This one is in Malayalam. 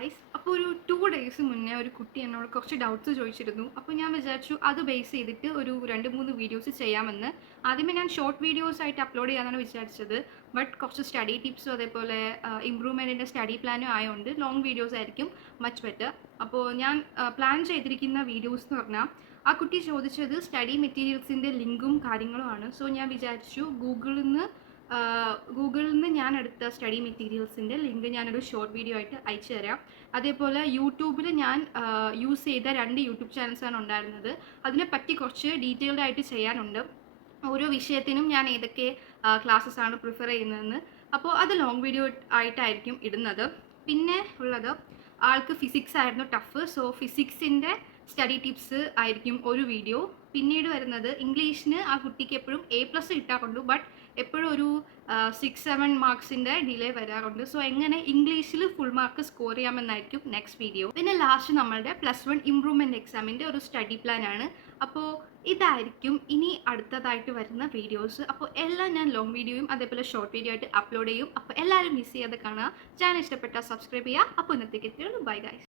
ഗൈസ്, അപ്പോൾ ഒരു 2 days മുന്നേ ഒരു കുട്ടി എന്നോട് കുറച്ച് ഡൗട്ട്സ് ചോദിച്ചിരുന്നു. അപ്പോൾ ഞാൻ വിചാരിച്ചു അത് ബേസ് ചെയ്തിട്ട് ഒരു 2-3 വീഡിയോസ് ചെയ്യാമെന്ന്. ആദ്യമേ ഞാൻ ഷോർട്ട് വീഡിയോസ് ആയിട്ട് അപ്ലോഡ് ചെയ്യാനാണ് വിചാരിച്ചത്. ബട്ട് കുറച്ച് സ്റ്റഡി ടിപ്സും അതേപോലെ ഇമ്പ്രൂവ്മെൻറ്റിൻ്റെ സ്റ്റഡി പ്ലാനും ആയതുകൊണ്ട് ലോങ് വീഡിയോസ് ആയിരിക്കും മച്ച് ബെറ്റർ. അപ്പോൾ ഞാൻ പ്ലാൻ ചെയ്തിരിക്കുന്ന വീഡിയോസ് എന്ന് പറഞ്ഞാൽ ആ കുട്ടി ചോദിച്ചത് സ്റ്റഡി മെറ്റീരിയൽസിൻ്റെ ലിങ്കും കാര്യങ്ങളുമാണ്. സോ ഞാൻ വിചാരിച്ചു ഗൂഗിളിൽ നിന്ന് ഞാൻ എടുത്ത സ്റ്റഡി മെറ്റീരിയൽസിൻ്റെ ലിങ്ക് ഞാനൊരു ഷോർട്ട് വീഡിയോ ആയിട്ട് അയച്ചു തരാം. അതേപോലെ യൂട്യൂബിൽ ഞാൻ യൂസ് ചെയ്ത 2 യൂട്യൂബ് ചാനൽസാണ് ഉണ്ടായിരുന്നത്. അതിനെപ്പറ്റി കുറച്ച് ഡീറ്റെയിൽഡ് ആയിട്ട് ചെയ്യാനുണ്ട്. ഓരോ വിഷയത്തിനും ഞാൻ ഏതൊക്കെ ക്ലാസ്സസ് ആണ് പ്രിഫർ ചെയ്യുന്നതെന്ന്. അപ്പോൾ അത് ലോങ് വീഡിയോ ആയിട്ടായിരിക്കും ഇടുന്നത്. പിന്നെ ഉള്ളത് ആൾക്ക് ഫിസിക്സ് ആയിരുന്നു ടഫ്. സോ ഫിസിക്സിൻ്റെ സ്റ്റഡി ടിപ്സ് ആയിരിക്കും ഒരു വീഡിയോ. പിന്നീട് വരുന്നത് ഇംഗ്ലീഷിന് ആ കുട്ടിക്ക് എപ്പോഴും A+ കിട്ടാറുണ്ട്. ബട്ട് എപ്പോഴും ഒരു 6-7 മാർക്സിൻ്റെ ഡിലേ വരാറുണ്ട്. സോ എങ്ങനെ ഇംഗ്ലീഷിൽ ഫുൾ മാർക്ക് സ്കോർ ചെയ്യാമെന്നായിരിക്കും നെക്സ്റ്റ് വീഡിയോ. പിന്നെ ലാസ്റ്റ് നമ്മളുടെ +1 ഇമ്പ്രൂവ്മെൻറ്റ് എക്സാമിൻ്റെ ഒരു സ്റ്റഡി പ്ലാൻ ആണ്. അപ്പോൾ ഇതായിരിക്കും ഇനി അടുത്തതായിട്ട് വരുന്ന വീഡിയോസ്. അപ്പോൾ എല്ലാം ഞാൻ ലോങ് വീഡിയോയും അതേപോലെ ഷോർട്ട് വീഡിയോ ആയിട്ട് അപ്ലോഡ് ചെയ്യും. അപ്പോൾ എല്ലാവരും മിസ് ചെയ്യാതെ കാണുക. ചാനൽ ഇഷ്ടപ്പെട്ടാൽ സബ്സ്ക്രൈബ് ചെയ്യുക. അപ്പോൾ ഇന്നത്തേക്ക് എത്തിയുള്ളൂ. Bye guys.